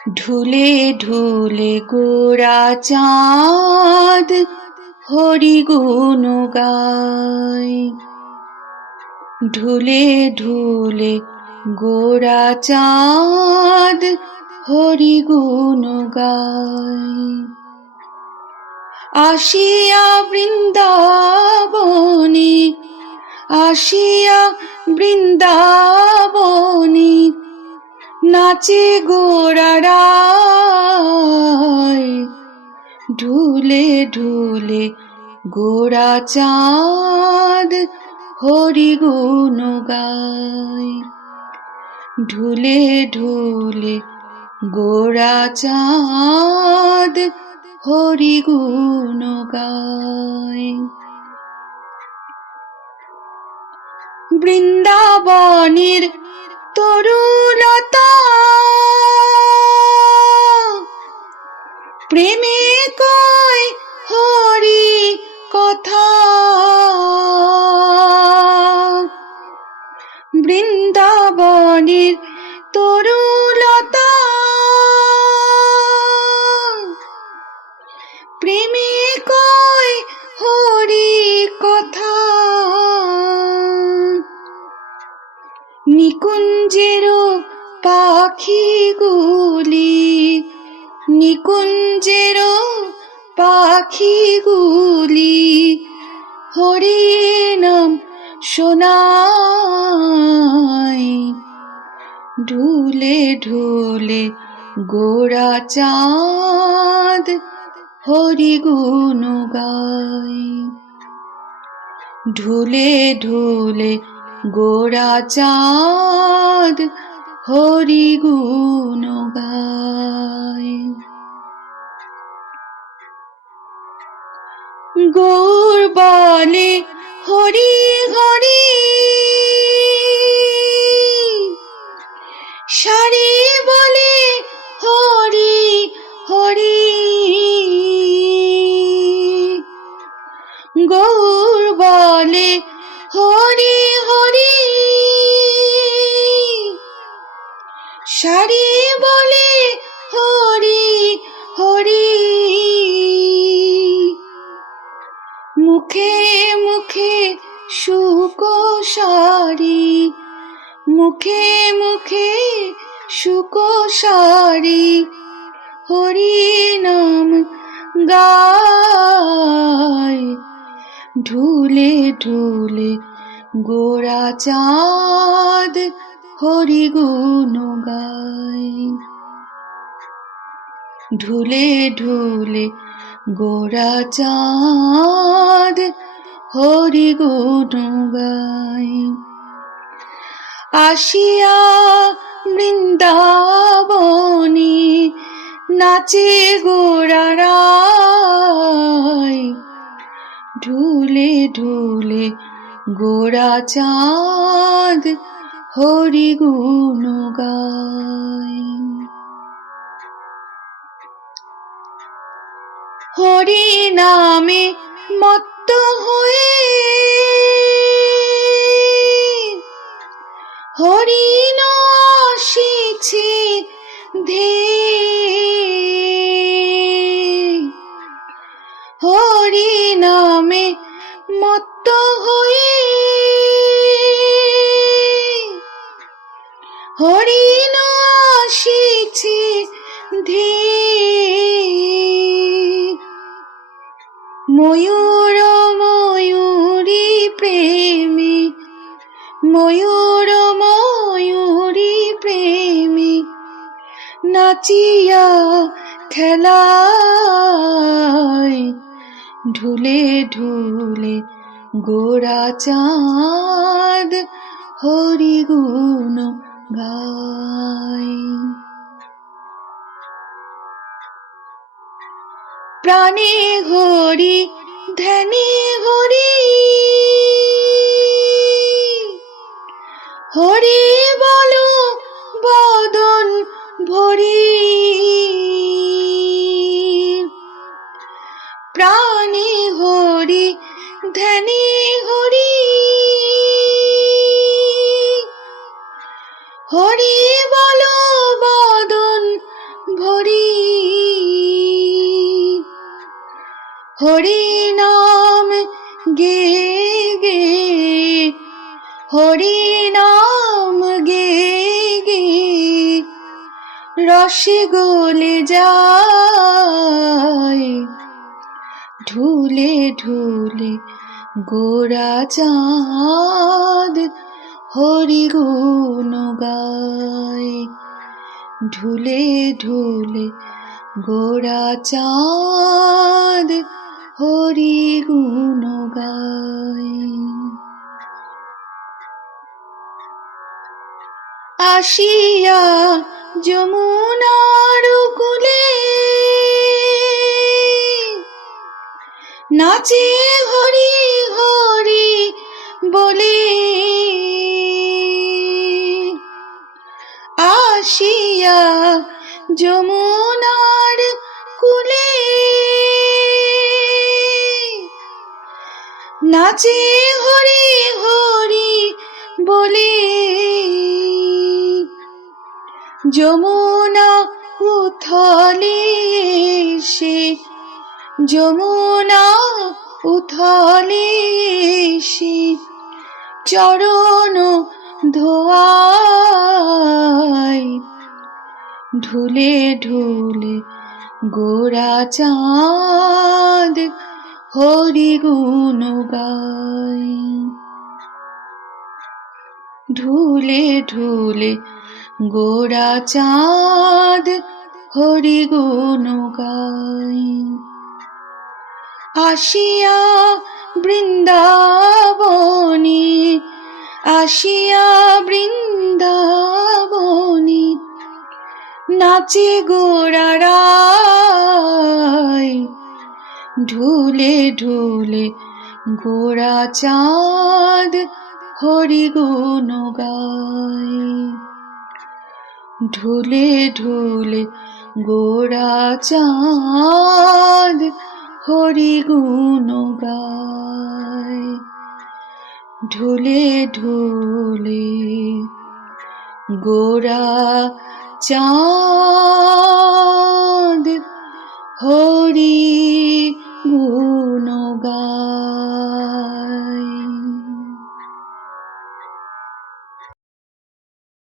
ঢুলে ঢুলে গোরা চাঁদ, হরি গায় ঢুলে ঢুলে গোরা চাঁদ, হরি গুণ গায় আসিয়া বৃন্দাবনে আসিয়া বৃন্দাবনে নাচে গোড়ারায় ঢুলে ঢুলে গোড়া চাঁদ হরি গুণ গায়। ঢুলে ঢুলে গোড়া চাঁদ হরি গুণ গায়। বৃন্দাবনের বৃন্দাবনের তরুলতা প্রেমে কয় হরি কথা। নিকুঞ্জেরও পাখিগুলি নিকুঞ্জেরও পাখিগুলি হরি নাম শোনায় ঢুলে ঢুলে গোড়া চাঁদ, হরি গুণ গায় ঢুলে ঢুলে গোড়া চাঁদ, হরি গুণ গায় গৌর বলে হরি হরি সুকোসারি মুখে মুখে সুকোসারি হরি নাম গায়। ঢুলে ঢুলে গোড়া চাঁদ হরি গুণ গায়। ঢুলে ঢুলে গোড়া চাঁদ হরি গুণ গায় আসিয়া বৃন্দাবনে নাচে গোড়ারায় ঢুলে ঢুলে গোড়া চাঁদ হরি গুণ গায় হরি নামে মত্ত নামে মত্ত হয়ে হরিণ আসিছে ধে ময়ূর ময়ূরী প্রেমী। ময়ূর ময়ূরী প্রেমী। নাচিয়া খেলায়। ঢুলে ঢুলে গোড়া চাঁদ হরি গুণ গায়। প্রাণে হরি, ধ্যানে হরি হরি বলো বদন ভরি। প্রাণে হরি, ধ্যানে হরি। হরি বল বদন ভরি। হরি নাম গে গে, হরি নাম গে গে। রসে গলে যা ঢুলে গোরা চাঁদ, হরি গুণ গায়। ঢুলে ঢুলে গোরা চাঁদ, হরি গুণ গায়। আসিয়া যমুনার কুলে নাচে হরি হরি বলে আসিয়া যমুনার কুলে নাচে হরি হরি বলে যমুনা উথলে সে যমুনা উথলে সে চরণ ধোয়াই। ঢুলে ঢুলে গোরা চাঁদ হরি গুণ গাই। ঢুলে ঢুলে গোরা চাঁদ হরি গুণ গাই। আসিয়া বৃন্দাবনী আসিয়া বৃন্দাবনী, নাচে গোড়ারাই ঢুলে ঢুলে গোড়া চাঁদ, হরি গুণ গাই ঢুলে ঢুলে গোড়া চাঁদ হরি গুণ গায়। ঢোলে ঢোলে গোরা চাঁদ হরি